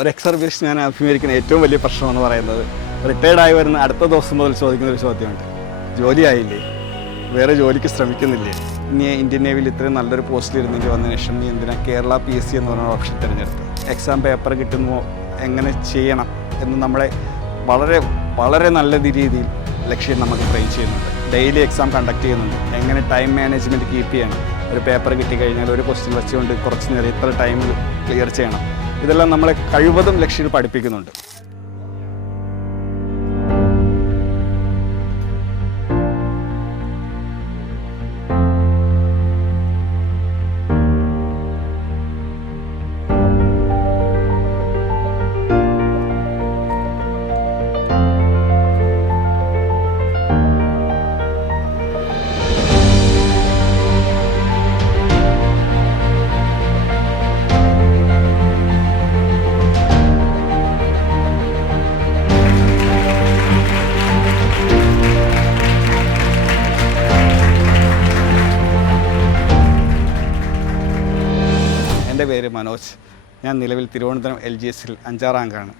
ഒരു എക്സ് ഞാൻ അഭിമുഖീകരിക്കുന്ന ഏറ്റവും വലിയ പ്രശ്നമെന്ന് പറയുന്നത് റിട്ടയർഡ് ആയി വരുന്ന അടുത്ത ദിവസം മുതൽ ചോദിക്കുന്ന ഒരു ചോദ്യമുണ്ട്. ജോലി ആയില്ലേ? വേറെ ജോലിക്ക് ശ്രമിക്കുന്നില്ലേ? ഇനി ഇന്ത്യൻ നേവിയിൽ ഇത്രയും നല്ലൊരു പോസ്റ്റിൽ ഇരുന്നെങ്കിൽ വന്നതിന് ശേഷം നീ എന്തിനാ കേരള പി എസ് സി എന്ന് പറഞ്ഞ ഓപ്ഷൻ തിരഞ്ഞെടുത്ത്? എക്സാം പേപ്പർ കിട്ടുമോ എങ്ങനെ ചെയ്യണം? എന്ന് നമ്മളെ വളരെ വളരെ നല്ല രീതിയിൽ ലക്ഷ്യം നമുക്ക് ട്രൈ ചെയ്യുന്നുണ്ട്. ഡെയിലി എക്സാം കണ്ടക്ട് ചെയ്യുന്നുണ്ട്. എങ്ങനെ ടൈം മാനേജ്മെന്റ് കീപ്പ് ചെയ്യണം? ഒരു പേപ്പർ കിട്ടിക്കഴിഞ്ഞാൽ ഒരു ക്വസ്റ്റ്യൻ വെച്ചുകൊണ്ട് കുറച്ച് നേരം ഇത്ര ടൈമിൽ ക്ലിയർ ചെയ്യണം. ഇതെല്ലാം നമ്മളെ കഴിവതും ലക്ഷ്യം പഠിപ്പിക്കുന്നുണ്ട്. മനോജ്. ഞാൻ നിലവിൽ തിരുവനന്തപുരം എൽ ജി എസിൽ അഞ്ചാം റാങ്കാണ്.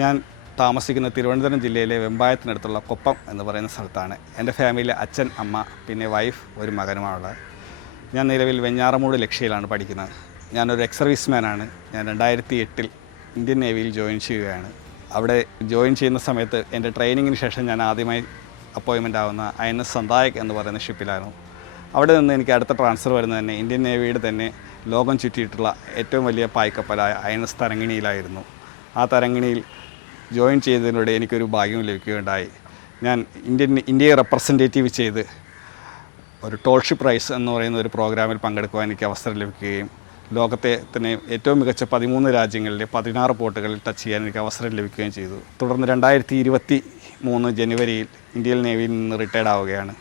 ഞാൻ താമസിക്കുന്ന തിരുവനന്തപുരം ജില്ലയിലെ വെമ്പായത്തിനടുത്തുള്ള കൊപ്പം എന്ന് പറയുന്ന സ്ഥലത്താണ്. എന്റെ ഫാമിലിയിലെ അച്ഛൻ അമ്മ പിന്നെ വൈഫ് ഒരു മകനുമാണുള്ളത് ഞാൻ നിലവിൽ വെഞ്ഞാറമൂട് ലക്ഷ്യയിലാണ് പഠിക്കുന്നത്. ഞാനൊരു എക്സ് സർവീസ്മാനാണ് ഞാൻ രണ്ടായിരത്തി എട്ടിൽ ഇന്ത്യൻ നേവിയിൽ ജോയിൻ ചെയ്യുകയാണ്. അവിടെ ജോയിൻ ചെയ്യുന്ന സമയത്ത് എന്റെ ട്രെയിനിങ്ങിന് ശേഷം ഞാൻ ആദ്യമായി അപ്പോയിൻമെന്റ് ആവുന്ന ഐ എൻ എസ് സന്തായക് എന്ന് പറയുന്ന ഷിപ്പിലായിരുന്നു. അവിടെ നിന്ന് എനിക്ക് അടുത്ത ട്രാൻസ്ഫർ വരുന്നത് തന്നെ ഇന്ത്യൻ നേവിയുടെ തന്നെ ലോകം ചുറ്റിയിട്ടുള്ള ഏറ്റവും വലിയ പായ്ക്കപ്പലായ എസ് തരങ്ങിണിയിലായിരുന്നു ആ തരങ്ങിണിയിൽ ജോയിൻ ചെയ്തതിലൂടെ എനിക്കൊരു ഭാഗ്യം ലഭിക്കുകയുണ്ടായി. ഞാൻ ഇന്ത്യൻ ഇന്ത്യയെ റെപ്രസെന്റേറ്റീവ് ചെയ്ത് ഒരു ടോൾഷിപ്പ് പ്രൈസ് എന്ന് പറയുന്ന ഒരു പ്രോഗ്രാമിൽ പങ്കെടുക്കുവാൻ എനിക്ക് അവസരം ലഭിക്കുകയും ലോകത്തെ തന്നെ ഏറ്റവും മികച്ച പതിമൂന്ന് രാജ്യങ്ങളിലെ പതിനാറ് പോർട്ടുകളിൽ ടച്ച് ചെയ്യാൻ എനിക്ക് അവസരം ലഭിക്കുകയും ചെയ്തു. തുടർന്ന് രണ്ടായിരത്തി ഇരുപത്തി മൂന്ന് ജനുവരിയിൽ ഇന്ത്യൻ നേവിയിൽ നിന്ന് റിട്ടയർഡ് ആവുകയാണ്.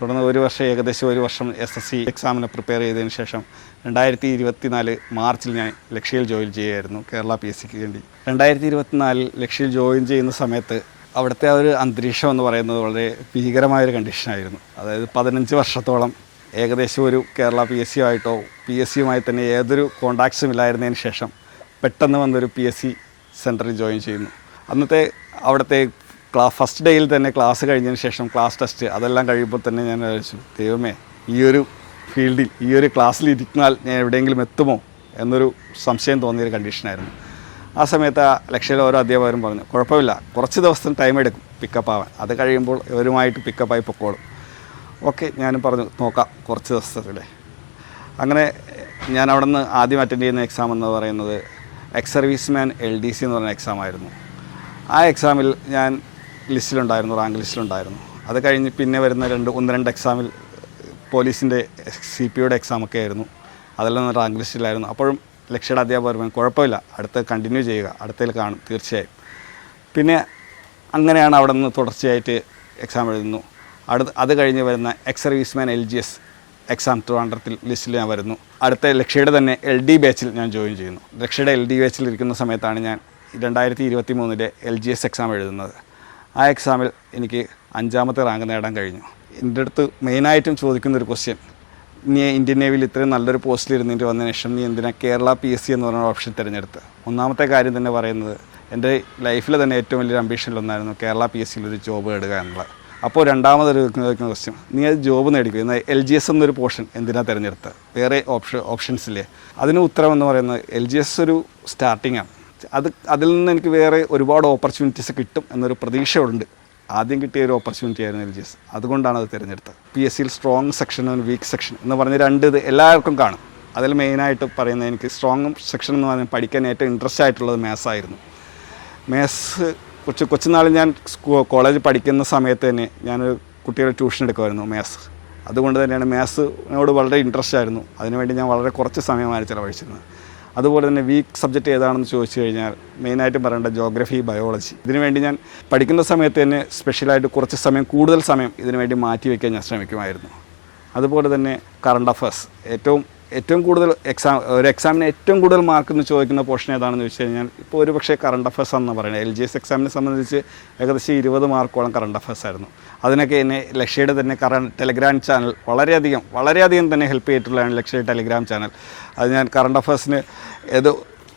തുടർന്ന് ഒരു വർഷം ഏകദേശം ഒരു വർഷം എസ് എസ് സി എക്സാമിന് പ്രിപ്പയർ ചെയ്തതിന് ശേഷം രണ്ടായിരത്തി ഇരുപത്തിനാല് മാർച്ചിൽ ഞാൻ ലക്ഷ്യയിൽ ജോയിൻ ചെയ്യുമായിരുന്നു കേരള പി എസ് സിക്ക് വേണ്ടി. രണ്ടായിരത്തി ഇരുപത്തിനാലിൽ ലക്ഷ്യയിൽ ജോയിൻ ചെയ്യുന്ന സമയത്ത് അവിടുത്തെ ഒരു അന്തരീക്ഷം എന്ന് പറയുന്നത് വളരെ ഭീകരമായൊരു കണ്ടീഷനായിരുന്നു അതായത് പതിനഞ്ച് വർഷത്തോളം ഏകദേശം ഒരു കേരള പി എസ് സി ആയിട്ടോ പി എസ് സിയുമായി തന്നെ ഏതൊരു കോണ്ടാക്ട്സും ഇല്ലായിരുന്നതിന് ശേഷം പെട്ടെന്ന് വന്നൊരു പി എസ് സി സെന്ററിൽ ജോയിൻ ചെയ്യുന്നു. അന്നത്തെ അവിടുത്തെ ക്ലാ ഫസ്റ്റ് ഡേയിൽ തന്നെ ക്ലാസ് കഴിഞ്ഞതിന് ശേഷം ക്ലാസ് ടെസ്റ്റ് അതെല്ലാം കഴിയുമ്പോൾ തന്നെ ഞാൻ ആലോചിച്ചു ദൈവമേ ഈ ഒരു ഫീൽഡിൽ ഈ ഒരു ക്ലാസ്സിൽ ഇരിക്കുന്നാൽ ഞാൻ എവിടെയെങ്കിലും എത്തുമോ? എന്നൊരു സംശയം തോന്നിയൊരു കണ്ടീഷനായിരുന്നു ആ സമയത്ത് ആ ലക്ഷ്യയിലെ ഓരോ അധ്യാപകരും പറഞ്ഞു കുഴപ്പമില്ല കുറച്ച് ദിവസം ടൈം എടുക്കും പിക്കപ്പ് ആവാൻ. അത് കഴിയുമ്പോൾ ഇവരുമായിട്ട് പിക്കപ്പായി പൊക്കോളും. ഓക്കെ ഞാനും പറഞ്ഞു നോക്കാം കുറച്ച് ദിവസത്തിലെ. അങ്ങനെ ഞാൻ അവിടെ നിന്ന് ആദ്യം അറ്റൻഡ് ചെയ്യുന്ന എക്സാം എന്ന് പറയുന്നത് ex serviceman L D C എന്ന് പറയുന്ന എക്സാം ആയിരുന്നു. ആ എക്സാമിൽ ഞാൻ ലിസ്റ്റിലുണ്ടായിരുന്നു റാങ്ക് ലിസ്റ്റിലുണ്ടായിരുന്നു. അത് കഴിഞ്ഞ് പിന്നെ വരുന്ന രണ്ട് ഒന്ന് രണ്ട് എക്സാമിൽ പോലീസിന്റെ സി പി യുടെ എക്സാമൊക്കെ ആയിരുന്നു. അതെല്ലാം റാങ്ക് ലിസ്റ്റിലായിരുന്നു. അപ്പോഴും ലക്ഷ്യയുടെ അധ്യാപകർ കുഴപ്പമില്ല. അടുത്ത് കണ്ടിന്യൂ ചെയ്യുക. അടുത്തതിൽ കാണും തീർച്ചയായും. പിന്നെ അങ്ങനെയാണ് അവിടെ നിന്ന് തുടർച്ചയായിട്ട് എക്സാം എഴുതുന്നു. അടുത്ത് അത് കഴിഞ്ഞ് വരുന്ന ex serviceman L G S exam ട്രിവാൻഡ്രത്തിൽ ലിസ്റ്റിൽ ഞാൻ വരുന്നു. അടുത്ത ലക്ഷ്യയുടെ തന്നെ എൽ ഡി ബാച്ചിൽ ഞാൻ ജോയിൻ ചെയ്യുന്നു. ലക്ഷ്യയുടെ എൽ ഡി ബാച്ചിൽ ഇരിക്കുന്ന സമയത്താണ് ഞാൻ രണ്ടായിരത്തി ഇരുപത്തി മൂന്നിലെ എൽ ജി എസ് എക്സാം എഴുതുന്നത്. ആ എക്സാമിൽ എനിക്ക് അഞ്ചാമത്തെ റാങ്ക് നേടാൻ കഴിഞ്ഞു. എന്റെ അടുത്ത് മെയിനായിട്ടും ചോദിക്കുന്ന ഒരു ക്വസ്റ്റ്യൻ നീ ഇന്ത്യൻ നേവിയിൽ ഇത്രയും നല്ലൊരു പോസ്റ്റിൽ ഇരുന്നിട്ട് വന്നതിന് ശേഷം നീ എന്തിനാ കേരള പി എസ് സി എന്ന് പറഞ്ഞ ഓപ്ഷൻ തിരഞ്ഞെടുത്ത്? ഒന്നാമത്തെ കാര്യം തന്നെ പറയുന്നത് എന്റെ ലൈഫിൽ തന്നെ ഏറ്റവും വലിയൊരു അംബീഷനിലൊന്നായിരുന്നു കേരള പി എസ് സിയിൽ ഒരു ജോബ് നേടുക എന്നുള്ളത്. അപ്പോൾ രണ്ടാമതൊരു ചോദിക്കുന്ന ക്വസ്റ്റ്യൻ നീ അത് ജോബ് നേടിക്കുക എന്നാൽ എൽ ജി എസ് എന്നൊരു പോർഷൻ എന്തിനാ തിരഞ്ഞെടുത്തത് വേറെ ഓപ്ഷൻ ഓപ്ഷൻസ് ഇല്ലേ? അതിന് ഉത്തരം എന്ന് പറയുന്നത് എൽ ജി എസ് ഒരു സ്റ്റാർട്ടിംഗ് ആണ്. അത് അതിൽ നിന്ന് എനിക്ക് വേറെ ഒരുപാട് ഓപ്പർച്യൂണിറ്റീസ് കിട്ടും എന്നൊരു പ്രതീക്ഷയുണ്ട്. ആദ്യം കിട്ടിയ ഒരു ഓപ്പർച്യൂണിറ്റി ആയിരുന്നു എൽ ജി എസ്. അതുകൊണ്ടാണ് അത് തിരഞ്ഞെടുത്തത്. പി എസ് സിയിൽ സ്ട്രോങ് സെക്ഷൻ വീക്ക് സെക്ഷൻ എന്ന് പറഞ്ഞ രണ്ട് ഇത് എല്ലാവർക്കും കാണും. അതിൽ മെയിനായിട്ട് പറയുന്നത് എനിക്ക് സ്ട്രോങ് സെക്ഷൻ എന്ന് പറഞ്ഞാൽ പഠിക്കാൻ ഏറ്റവും ഇൻട്രസ്റ്റ് ആയിട്ടുള്ളത് മാത്സ് ആയിരുന്നു. മാത്സ് കുറച്ച് കൊച്ചുനാളിൽ ഞാൻ കോളേജ് പഠിക്കുന്ന സമയത്ത് തന്നെ ഞാൻ കുട്ടികളെ ട്യൂഷൻ എടുക്കുമായിരുന്നു മാത്സ് അതുകൊണ്ട് തന്നെയാണ് മാത്സിനോട് വളരെ ഇൻട്രസ്റ്റ് ആയിരുന്നു. അതിനുവേണ്ടി ഞാൻ വളരെ കുറച്ച് സമയമാണ് ചിലവഴിച്ചിരുന്നത്. അതുപോലെ തന്നെ വീക്ക് സബ്ജക്റ്റ് ഏതാണെന്ന് ചോദിച്ചു കഴിഞ്ഞാൽ മെയിനായിട്ട് പറയേണ്ട ജോഗ്രഫി ബയോളജി ഇതിനുവേണ്ടി ഞാൻ പഠിക്കുന്ന സമയത്ത് തന്നെ സ്പെഷ്യലായിട്ട് കുറച്ച് സമയം കൂടുതൽ സമയം ഇതിനുവേണ്ടി മാറ്റി വയ്ക്കാൻ ഞാൻ ശ്രമിക്കുമായിരുന്നു. അതുപോലെ തന്നെ കറണ്ട് അഫേഴ്സ് ഏറ്റവും ഏറ്റവും കൂടുതൽ എക്സാം ഒരു എക്സാമിന് ഏറ്റവും കൂടുതൽ മാർക്ക് എന്ന് ചോദിക്കുന്ന പോർഷൻ ഏതാണെന്ന് വെച്ച് കഴിഞ്ഞാൽ ഇപ്പോൾ ഒരു പക്ഷേ കറണ്ട് അഫേഴ്സ് എന്ന് പറയുന്നത്. എൽ ജി എസ് എക്സാമിനെ സംബന്ധിച്ച് ഏകദേശം ഇരുപത് മാർക്കോളം കറണ്ട് അഫേഴ്സ് ആയിരുന്നു. അതിനൊക്കെ എന്നെ ലക്ഷ്യയുടെ തന്നെ കറണ്ട് ടെലിഗ്രാം ചാനൽ വളരെയധികം വളരെയധികം തന്നെ ഹെൽപ്പ് ചെയ്തിട്ടുള്ളതാണ് ലക്ഷ്യയുടെ ടെലിഗ്രാം ചാനൽ അത് ഞാൻ കറണ്ട് അഫേഴ്സിന് ഏത്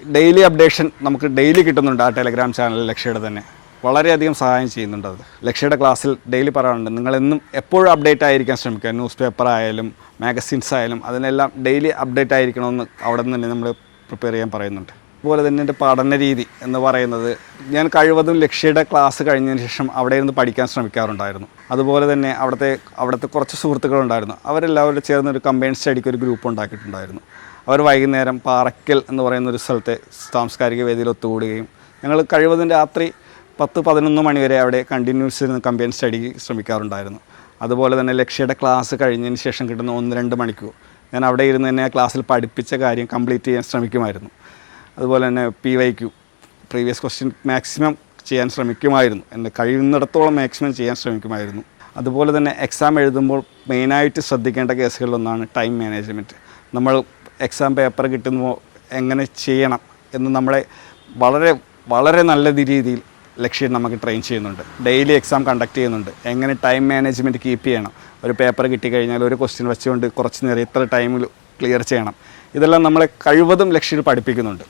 ഡെയിലി അപ്ഡേഷൻ നമുക്ക് ഡെയിലി കിട്ടുന്നുണ്ട് ആ ടെലിഗ്രാം ചാനൽ ലക്ഷ്യയുടെ തന്നെ. വളരെയധികം സഹായം ചെയ്യുന്നുണ്ട് അത്. ലക്ഷ്യയുടെ ക്ലാസ്സിൽ ഡെയിലി പറയാറുണ്ട് നിങ്ങളെന്നും എപ്പോഴും അപ്ഡേറ്റ് ആയിരിക്കാൻ ശ്രമിക്കുക. ന്യൂസ് പേപ്പർ ആയാലും മാഗസിൻസ് ആയാലും അതിനെല്ലാം ഡെയിലി അപ്ഡേറ്റ് ആയിരിക്കണമെന്ന് അവിടെ നിന്ന് തന്നെ നമ്മൾ പ്രിപ്പയർ ചെയ്യാൻ പറയുന്നുണ്ട്. അതുപോലെ തന്നെ എന്റെ പഠന രീതി എന്ന് പറയുന്നത് ഞാൻ കഴിവതും ലക്ഷ്യയുടെ ക്ലാസ് കഴിഞ്ഞതിന് ശേഷം അവിടെ ഇരുന്ന് പഠിക്കാൻ ശ്രമിക്കാറുണ്ടായിരുന്നു. അതുപോലെ തന്നെ അവിടുത്തെ അവിടുത്തെ കുറച്ച് സുഹൃത്തുക്കളുണ്ടായിരുന്നു അവരെല്ലാവരും ചേർന്ന് ഒരു കമ്പൈൻ സ്റ്റഡിക്ക് ഒരു ഗ്രൂപ്പ് ഉണ്ടാക്കിയിട്ടുണ്ടായിരുന്നു. അവർ വൈകുന്നേരം പാറയ്ക്കൽ എന്ന് പറയുന്ന ഒരു സ്ഥലത്തെ സാംസ്കാരിക വേദിയിൽ ഒത്തുകൂടുകയും ഞങ്ങൾ കഴിവതും രാത്രി പത്ത് പതിനൊന്ന് മണിവരെ അവിടെ കണ്ടിന്യൂസ് ഇരുന്ന് സ്റ്റഡി ശ്രമിക്കാറുണ്ടായിരുന്നു. അതുപോലെ തന്നെ ലക്ഷ്യയുടെ ക്ലാസ് കഴിഞ്ഞതിന് ശേഷം കിട്ടുന്ന ഒന്ന് രണ്ട് മണിക്കൂർ ഞാൻ അവിടെ ഇരുന്ന് തന്നെ ക്ലാസ്സിൽ പഠിപ്പിച്ച കാര്യം കംപ്ലീറ്റ് ചെയ്യാൻ ശ്രമിക്കുമായിരുന്നു. അതുപോലെ തന്നെ P Y Q previous question maximum ചെയ്യാൻ ശ്രമിക്കുമായിരുന്നു. എന്റെ കഴിയുന്നിടത്തോളം മാക്സിമം ചെയ്യാൻ ശ്രമിക്കുമായിരുന്നു. അതുപോലെ തന്നെ എക്സാം എഴുതുമ്പോൾ മെയിനായിട്ട് ശ്രദ്ധിക്കേണ്ട കേസുകളിലൊന്നാണ് ടൈം മാനേജ്മെന്റ് നമ്മൾ എക്സാം പേപ്പർ കിട്ടുമ്പോൾ എങ്ങനെ ചെയ്യണം എന്ന് നമ്മളെ വളരെ വളരെ നല്ല രീതിയിൽ ലക്ഷ്യം നമുക്ക് ട്രെയിൻ ചെയ്യുന്നുണ്ട്. ഡെയിലി എക്സാം കണ്ടക്ട് ചെയ്യുന്നുണ്ട്. എങ്ങനെ ടൈം മാനേജ്മെന്റ് കീപ്പ് ചെയ്യണം? ഒരു പേപ്പർ കിട്ടിക്കഴിഞ്ഞാൽ ഒരു ക്വസ്റ്റ്യൻ വെച്ചുകൊണ്ട് കുറച്ച് നേരം ഇത്ര ടൈമിൽ ക്ലിയർ ചെയ്യണം. ഇതെല്ലാം നമ്മളെ കഴിവതും ലക്ഷ്യം പഠിപ്പിക്കുന്നുണ്ട്.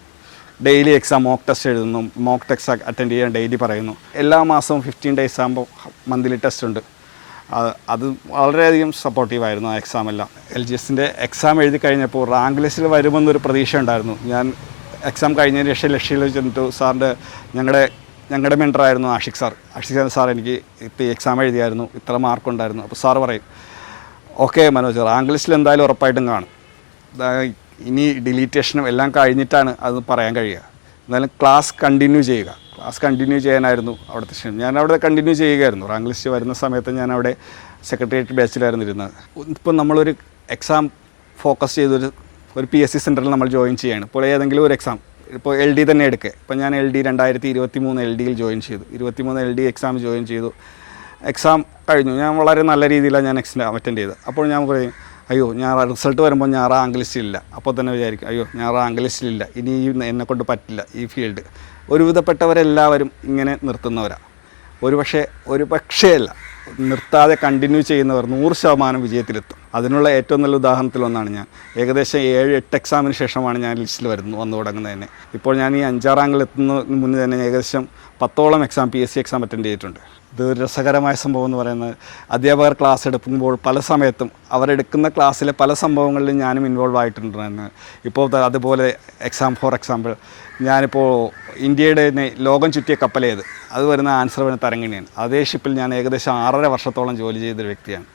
ഡെയിലി എക്സാം മോക്ക് ടെസ്റ്റ് എഴുതുന്നു. മോക്ക് ടെസ്റ്റ് അറ്റൻഡ് ചെയ്യാൻ ഡെയിലി പറയുന്നു. എല്ലാ മാസവും ഫിഫ്റ്റീൻ ഡേയ്സ് ആകുമ്പോൾ മന്ത്ലി ടെസ്റ്റ് ഉണ്ട്. അത് വളരെയധികം സപ്പോർട്ടീവായിരുന്നു ആ എക്സാം എല്ലാം. എൽ ജി എസിന്റെ എക്സാം എഴുതി കഴിഞ്ഞപ്പോൾ റാങ്ക് ലിസ്റ്റിൽ വരുമെന്നൊരു പ്രതീക്ഷ ഉണ്ടായിരുന്നു. ഞാൻ എക്സാം കഴിഞ്ഞതിന് ശേഷം ലക്ഷ്യയിൽ ചെന്നിട്ട്. സാറിന്റെ ഞങ്ങളുടെ ഞങ്ങളുടെ മെന്ററായിരുന്നു Ashiq sir. Ashiq sir sir എനിക്ക് എക്സാം എഴുതിയായിരുന്നു. ഇത്ര മാർക്കുണ്ടായിരുന്നു അപ്പോൾ സാർ പറയും ഓക്കെ മനോജ് സാർ ആംഗ്ലീഷിൽ എന്തായാലും ഉറപ്പായിട്ടും കാണും. ഇനി ഡിലീറ്റേഷനും എല്ലാം കഴിഞ്ഞിട്ടാണ് അത് പറയാൻ കഴിയുക. എന്നാലും ക്ലാസ് കണ്ടിന്യൂ ചെയ്യുക. ക്ലാസ് കണ്ടിന്യൂ ചെയ്യാനായിരുന്നു അവിടുത്തെ ക്ഷണം. ഞാൻ അവിടെ കണ്ടിന്യൂ ചെയ്യുകയായിരുന്നു ആംഗ്ലീഷ് വരുന്ന സമയത്ത് ഞാൻ അവിടെ സെക്രട്ടേറിയറ്റ് ബാച്ചിലായിരുന്നു ഇരുന്നത്. ഇപ്പം നമ്മളൊരു എക്സാം ഫോക്കസ് ചെയ്തൊരു ഒരു പി എസ് സി സെന്ററിൽ നമ്മൾ ജോയിൻ ചെയ്യാണ്. ഇപ്പോൾ ഏതെങ്കിലും ഒരു എക്സാം ഇപ്പോൾ എൽ ഡി തന്നെ എടുക്കുക ഇപ്പോൾ ഞാൻ എൽ ഡി രണ്ടായിരത്തി ഇരുപത്തി മൂന്ന് എൽ ഡിയിൽ ജോയിൻ ചെയ്തു. ഇരുപത്തി മൂന്ന് എൽ ഡി എക്സാം ജോയിൻ ചെയ്തു. എക്സാം കഴിഞ്ഞു. ഞാൻ വളരെ നല്ല രീതിയിലാണ് ഞാൻ എക്സാം അറ്റൻഡ് ചെയ്തത്. അപ്പോൾ ഞാൻ പറയും അയ്യോ ഞാൻ റിസൾട്ട് വരുമ്പോൾ ഞാൻ റാങ്ക് ലിസ്റ്റിലില്ല അപ്പോൾ തന്നെ വിചാരിക്കും അയ്യോ ഞാൻ റാങ്ക് ലിസ്റ്റിലില്ല ഇനി എന്നെക്കൊണ്ട് എന്നെ കൊണ്ട് പറ്റില്ല ഈ ഫീൽഡ് ഒരുവിധപ്പെട്ടവരെല്ലാവരും ഇങ്ങനെ നിർത്തുന്നവരാണ് ഒരു പക്ഷേ ഒരു പക്ഷേ അല്ല. നിർത്താതെ കണ്ടിന്യൂ ചെയ്യുന്നവർ നൂറ് ശതമാനം വിജയത്തിലെത്തും. അതിനുള്ള ഏറ്റവും നല്ല ഉദാഹരണത്തിൽ ഒന്നാണ് ഞാൻ. ഏകദേശം ഏഴ് എട്ട് എക്സാമിന് ശേഷമാണ് ഞാൻ ലിസ്റ്റിൽ വരുന്നു വന്നു തുടങ്ങുന്നത് തന്നെ ഇപ്പോൾ ഞാൻ ഈ അഞ്ചാറാങ്കിൽ എത്തുന്നതിന് മുന്നേ തന്നെ ഏകദേശം പത്തോളം exam P S C exam attend ചെയ്തിട്ടുണ്ട്. ഇത് ഒരു രസകരമായ സംഭവം എന്ന് പറയുന്നത്. അധ്യാപകർ ക്ലാസ് എടുക്കുമ്പോൾ പല സമയത്തും അവരെടുക്കുന്ന ക്ലാസ്സിലെ പല സംഭവങ്ങളിലും ഞാനും ഇൻവോൾവ് ആയിട്ടുണ്ടായിരുന്നു. ഇപ്പോൾ അതുപോലെ എക്സാം ഫോർ എക്സാമ്പിൾ ഞാനിപ്പോൾ ഇന്ത്യയുടെ ലോകം ചുറ്റിയ കപ്പലേത്. അത് വരുന്ന ആൻസർ വരുന്ന തരങ്ങിണിയാണ് അതേ ഷിപ്പിൽ ഞാൻ ഏകദേശം ആറര വർഷത്തോളം ജോലി ചെയ്തൊരു വ്യക്തിയാണ്.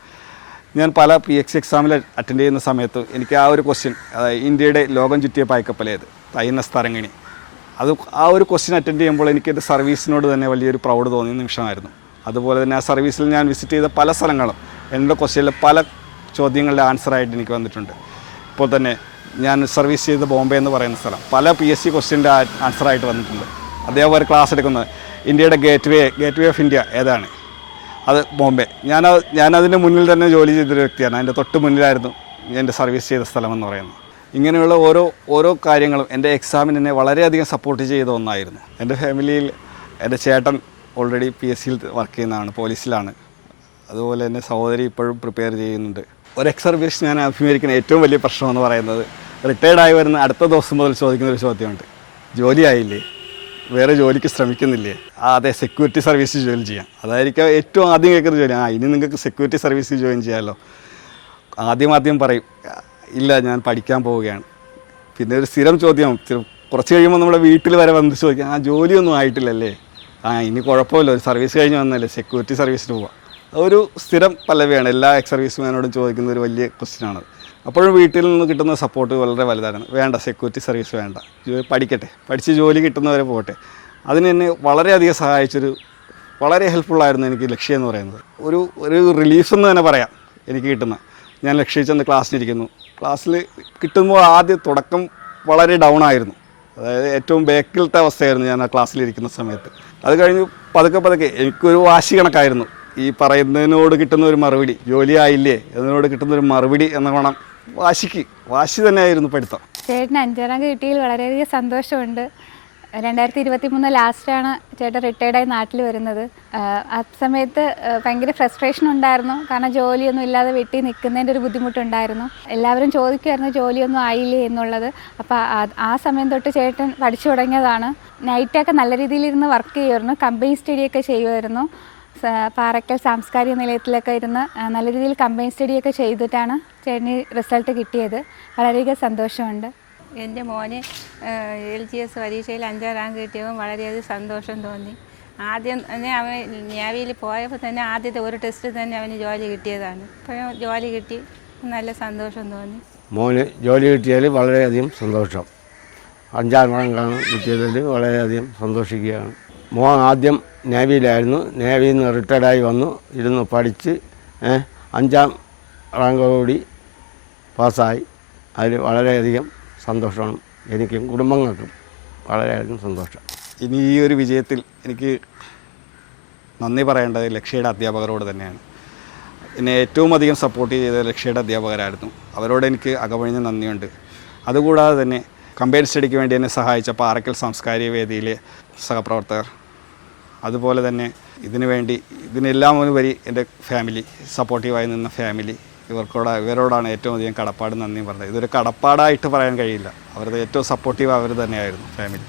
ഞാൻ പല പി എക്സ് എക്സാമിൽ അറ്റൻഡ് ചെയ്യുന്ന സമയത്ത് എനിക്ക് ആ ഒരു ക്വസ്റ്റ്യൻ ഇന്ത്യയുടെ ലോകം ചുറ്റിയ പായ്ക്കപ്പലേത് ഐ എൻ എസ് തരങ്ങിണി അത് ആ ഒരു ക്വസ്റ്റ്യൻ അറ്റൻഡ് ചെയ്യുമ്പോൾ എനിക്കത് സർവീസിനോട് തന്നെ വലിയൊരു പ്രൗഡ് തോന്നിയ നിമിഷമായിരുന്നു. അതുപോലെ തന്നെ ആ സർവീസിൽ ഞാൻ വിസിറ്റ് ചെയ്ത പല സ്ഥലങ്ങളും എന്റെ ക്വസ്റ്റ്യനിൽ പല ചോദ്യങ്ങളുടെ ആൻസറായിട്ട് എനിക്ക് വന്നിട്ടുണ്ട്. ഇപ്പോൾ തന്നെ ഞാൻ സർവീസ് ചെയ്ത ബോംബെ എന്ന് പറയുന്ന സ്ഥലം പല പി എസ് സി ക്വസ്റ്റ്യന്റെ ആൻസറായിട്ട് വന്നിട്ടുണ്ട്. അതേപോലെ ക്ലാസ് എടുക്കുന്നത് ഇന്ത്യയുടെ gateway gateway of India ഏതാണ്? അത് ബോംബെ. ഞാൻ ഞാനതിന്റെ മുന്നിൽ തന്നെ ജോലി ചെയ്തൊരു വ്യക്തിയാണ്. അതിന്റെ തൊട്ട് മുന്നിലായിരുന്നു എന്റെ സർവീസ് ചെയ്ത സ്ഥലം എന്ന് പറയുന്നത്. ഇങ്ങനെയുള്ള ഓരോ ഓരോ കാര്യങ്ങളും എന്റെ എക്സാമിന് എന്നെ വളരെയധികം സപ്പോർട്ട് ചെയ്ത ഒന്നായിരുന്നു. എന്റെ ഫാമിലിയിൽ എന്റെ ചേട്ടൻ ഓൾറെഡി പി എസ് സിയിൽ വർക്ക് ചെയ്യുന്നതാണ് പോലീസിലാണ് അതുപോലെ തന്നെ സഹോദരി ഇപ്പോഴും പ്രിപ്പയർ ചെയ്യുന്നുണ്ട്. ഒരു എക്സ് സർവീസ് ഞാൻ അഭിമുഖീകരിക്കുന്ന ഏറ്റവും വലിയ പ്രശ്നമെന്ന് പറയുന്നത് റിട്ടയർഡ് ആയി വരുന്ന അടുത്ത ദിവസം മുതൽ ചോദിക്കുന്ന ഒരു ചോദ്യമുണ്ട്. ജോലി ആയില്ലേ? വേറെ ജോലിക്ക് ശ്രമിക്കുന്നില്ലേ? ആ അതെ സെക്യൂരിറ്റി സർവീസിൽ ജോയിൻ ചെയ്യാം. അതായിരിക്കും ഏറ്റവും ആദ്യം കേൾക്കുന്ന ജോലി. ആ ഇനി നിങ്ങൾക്ക് സെക്യൂരിറ്റി സർവീസിൽ ജോയിൻ ചെയ്യാമല്ലോ ആദ്യം ആദ്യം പറയും ഇല്ല ഞാൻ പഠിക്കാൻ പോവുകയാണ്. പിന്നെ ഒരു സ്ഥിരം ചോദ്യം കുറച്ച് കഴിയുമ്പോൾ നമ്മുടെ വീട്ടിൽ വരെ വന്ന് ചോദിക്കാം ആ ജോലിയൊന്നും ആയിട്ടില്ലല്ലേ? ആ ഇനി കുഴപ്പമില്ല ഒരു സർവീസ് കഴിഞ്ഞ് വന്നല്ലേ സെക്യൂരിറ്റി സർവീസിന് പോവാം. ഒരു സ്ഥിരം പല്ലവിയാണ് എല്ലാ എക്സ് സർവീസ്മാനോടും ചോദിക്കുന്ന ഒരു വലിയ ക്വസ്റ്റ്യൻ ആണ് അപ്പോഴും വീട്ടിൽ നിന്ന് കിട്ടുന്ന സപ്പോർട്ട് വളരെ വലുതാണ്. വേണ്ട സെക്യൂരിറ്റി സർവീസ് വേണ്ട. പഠിക്കട്ടെ. പഠിച്ച് ജോലി കിട്ടുന്നവരെ പോകട്ടെ. അതിന് എന്നെ വളരെയധികം സഹായിച്ചൊരു വളരെ ഹെൽപ്ഫുള്ളായിരുന്നു എനിക്ക് ലക്ഷ്യം എന്ന് പറയുന്നത്. ഒരു ഒരു റിലീഫ് എന്ന് തന്നെ പറയാം എനിക്ക് കിട്ടുന്ന. ഞാൻ ലക്ഷ്യം ചെന്ന് ക്ലാസ്സിലിരിക്കുന്നു ക്ലാസ്സിൽ കിട്ടുമ്പോൾ ആദ്യം തുടക്കം വളരെ ഡൗൺ ആയിരുന്നു. അതായത് ഏറ്റവും ബേക്കിലത്തെ അവസ്ഥയായിരുന്നു ഞാൻ ആ ക്ലാസ്സിലിരിക്കുന്ന സമയത്ത്. അത് കഴിഞ്ഞ് പതുക്കെ പതുക്കെ എനിക്കൊരു വാശി കണക്കായിരുന്നു. ഈ പറയുന്നതിനോട് കിട്ടുന്ന ഒരു മറുപടി ജോലി ആയില്ലേ എന്നതിനോട് കിട്ടുന്ന ഒരു മറുപടി എന്ന വേണം വാശിക്ക് വാശി തന്നെയായിരുന്നു പഠിത്തം ചേട്ടന് അഞ്ചാം റാങ്ക് കിട്ടിയതിൽ വളരെയധികം സന്തോഷമുണ്ട്. രണ്ടായിരത്തി ഇരുപത്തി മൂന്ന് ലാസ്റ്റാണ് ചേട്ടൻ റിട്ടയർഡായി നാട്ടിൽ വരുന്നത്. ആ സമയത്ത് ഭയങ്കര ഫ്രസ്ട്രേഷൻ ഉണ്ടായിരുന്നു. കാരണം ജോലിയൊന്നും ഇല്ലാതെ വീട്ടിൽ നിൽക്കുന്നതിന്റെ ഒരു ബുദ്ധിമുട്ടുണ്ടായിരുന്നു. എല്ലാവരും ചോദിക്കുമായിരുന്നു ജോലിയൊന്നും ആയില്ലേ? എന്നുള്ളത്. അപ്പോൾ ആ സമയം തൊട്ട് ചേട്ടൻ പഠിച്ചു തുടങ്ങിയതാണ്. നൈറ്റൊക്കെ നല്ല രീതിയിൽ ഇരുന്ന് വർക്ക് ചെയ്യുമായിരുന്നു. കമ്പനി സ്റ്റഡിയൊക്കെ ചെയ്യുമായിരുന്നു. പാറക്കൽ സാംസ്കാരിക നിലയത്തിലൊക്കെ ഇരുന്ന് നല്ല രീതിയിൽ കമ്പനി സ്റ്റഡിയൊക്കെ ചെയ്തിട്ടാണ് ചേട്ടന് റിസൾട്ട് കിട്ടിയത്. വളരെയധികം സന്തോഷമുണ്ട്. എന്റെ മോന് എൽ ജി എസ് പരീക്ഷയിൽ അഞ്ചാം റാങ്ക് കിട്ടിയപ്പോൾ വളരെയധികം സന്തോഷം തോന്നി. ആദ്യം തന്നെ അവൻ നേവിയിൽ പോയപ്പോൾ തന്നെ ആദ്യത്തെ ഒരു ടെസ്റ്റ് തന്നെ അവന് ജോലി കിട്ടിയതാണ്. അപ്പോൾ ജോലി കിട്ടി നല്ല സന്തോഷം തോന്നി. മോന് ജോലി കിട്ടിയാൽ വളരെയധികം സന്തോഷം. അഞ്ചാം റാങ്കാണ് കിട്ടിയതിൽ വളരെയധികം സന്തോഷിക്കുകയാണ്. മോൻ ആദ്യം നേവിയിലായിരുന്നു. നേവിയിൽ നിന്ന് റിട്ടയർഡായി വന്നു. ഇരുന്ന് പഠിച്ച് അഞ്ചാം റാങ്കോടി പാസ്സായി. അതിൽ വളരെയധികം സന്തോഷമാണ്. എനിക്കും കുടുംബങ്ങൾക്കും വളരെയധികം സന്തോഷം. ഇനി ഈ ഒരു വിജയത്തിൽ എനിക്ക് നന്ദി പറയേണ്ടത് ലക്ഷ്യയുടെ അധ്യാപകരോട് തന്നെയാണ്. എന്നെ ഏറ്റവും അധികം സപ്പോർട്ട് ചെയ്ത ലക്ഷ്യയുടെ അധ്യാപകരായിരുന്നു. അവരോട് എനിക്ക് അകമഴിഞ്ഞ നന്ദിയുണ്ട്. അതുകൂടാതെ തന്നെ കമ്പൈൻ സ്റ്റഡിക്ക് വേണ്ടി എന്നെ സഹായിച്ച പാറക്കൽ സാംസ്കാരിക വേദിയിലെ സഹപ്രവർത്തകർ അതുപോലെ തന്നെ ഇതിനു വേണ്ടി ഇതിനെല്ലാം ഉപരി എന്റെ ഫാമിലി സപ്പോർട്ടീവായി നിന്ന ഫാമിലി ഇവർക്കോട് ഇവരോടാണ് ഏറ്റവും അധികം കടപ്പാട്. നന്ദിയും പറഞ്ഞത്. ഇതൊരു കടപ്പാടായിട്ട് പറയാൻ കഴിയില്ല. അവരുടെ ഏറ്റവും സപ്പോർട്ടീവ് അവർ തന്നെയായിരുന്നു ഫാമിലി